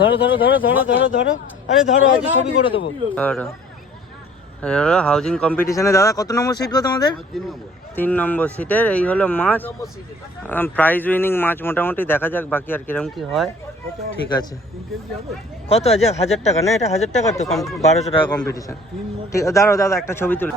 ধরো ধরো ধরো ধরো ধরো ধরো। আরে ধরো আজ ছবি করে দেবো। ধরো। হাউজিং কম্পিটিশনে দাদা, কত নম্বর সিট গো তোমাদের? তিন নম্বর সিটের এই হলো মাছ। প্রাইজ উইনিং মাছ মোটামুটি, দেখা যাক বাকি আর কিরম কি হয়। ঠিক আছে। কত আছে? হাজার টাকা, না? এটা হাজার টাকার তো বারোশো টাকা কম্পিটিশন ঠিক দাঁড়াও, দাদা, একটা ছবি তুলে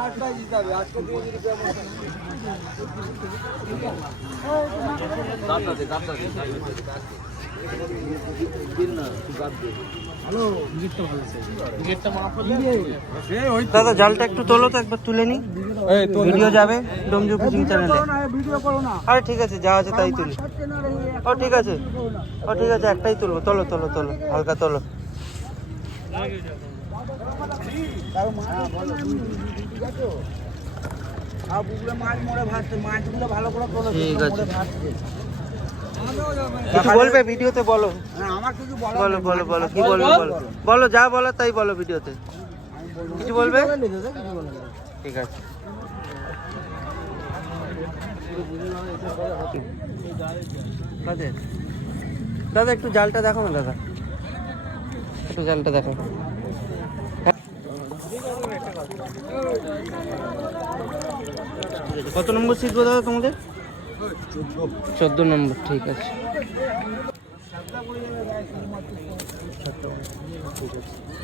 দাদা জালটা একটু তোলো তো একবার তুলে নি ভিডিও যাবে ডোমজু ফিশিং চ্যানেলে আরে ঠিক আছে যা আছে তাই তুলি ও ঠিক আছে ও ঠিক আছে একটাই তুলবো তোলো তোলো তোলো হালকা তোলো ঠিক আছে কিছু বলবে ভিডিওতে? বলো। বলো বলো বলো কি বলবে বলো বলো। যা বলো তাই বলো ভিডিওতে। কিছু বলবে? ঠিক আছে। দাদা একটু জালটা দেখো না দাদা। একটু জালটা দেখো। কত নম্বর সিট দাদা তোমাদের? চোদ্দ নম্বর ঠিক আছে।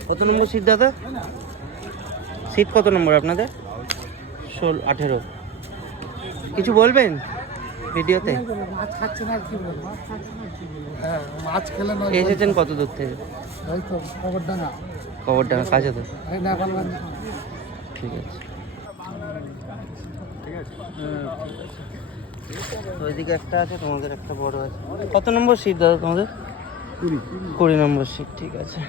কত নম্বর সিট দাদা? সিট কত নম্বর আপনাদের? ষোল আঠেরো। কিছু বলবেন ভিডিওতে? হ্যাঁ এসেছেন কত দূর থেকে? তো খবরডাঙ্গা কাছে তো। ঠিক আছে। ওইদিকে একটা আছে তোমাদের একটা বড় আছে। কত নম্বর সিট দাদা তোমাদের? কুড়ি। কুড়ি নম্বর সিট ঠিক আছে।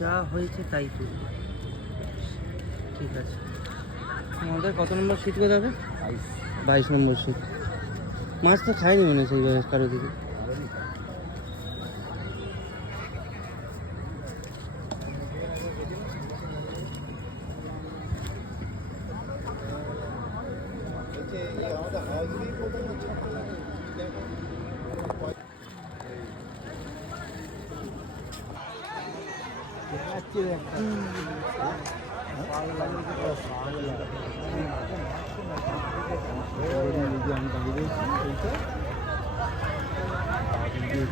যা হয়েছে তাই তুই ঠিক আছে। আমাদের কত নম্বর সিট কোথায় হবে বাইশ। নম্বর সিট মাছ তো খায়নি মনে হয় সেইভাবে কারও দিকে।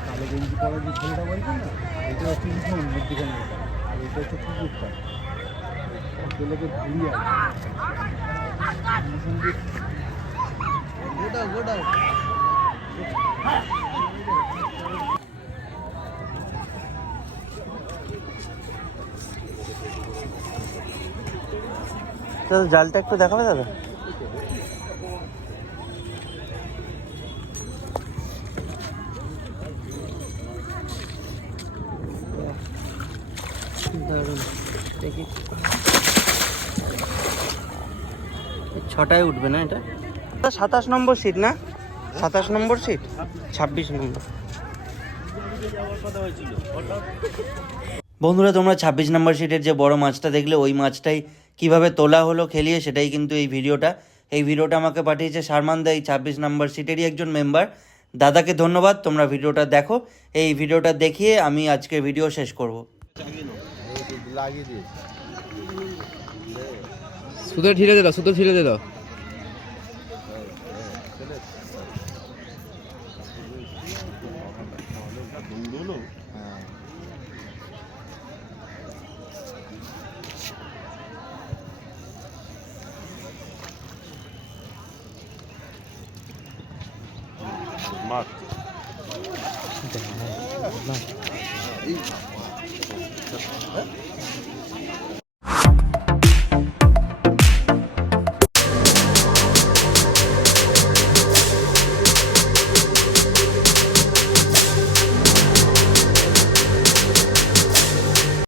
কালো গেঞ্জি পরা যে ছেলেটা বলছে না এটা হচ্ছে ইসলাম মধ্যখানে আর এটা হচ্ছে কুকুরটা জালটা একটু দেখাবে দাদা? ছটায় উঠবে না এটা? সাতাশ নম্বর সিট না? সাতাশ নম্বর সিট ছাব্বিশ নম্বর। বন্ধুরা তোমরা ছাব্বিশ নম্বর সিটের যে বড় মাছটা দেখলে ওই মাছটাই কীভাবে তোলা হলো খেলিয়ে সেটাই কিন্তু এই ভিডিওটা। এই ভিডিওটা আমাকে পাঠিয়েছে সারমান দা এই ছাব্বিশ নম্বর সিটেরই একজন মেম্বার দাদাকে ধন্যবাদ তোমরা ভিডিওটা দেখো। এই ভিডিওটা দেখিয়ে আমি আজকে ভিডিও শেষ করব। সুতো ঢিলে দিল সুতো দিল হ্যাঁ মাছ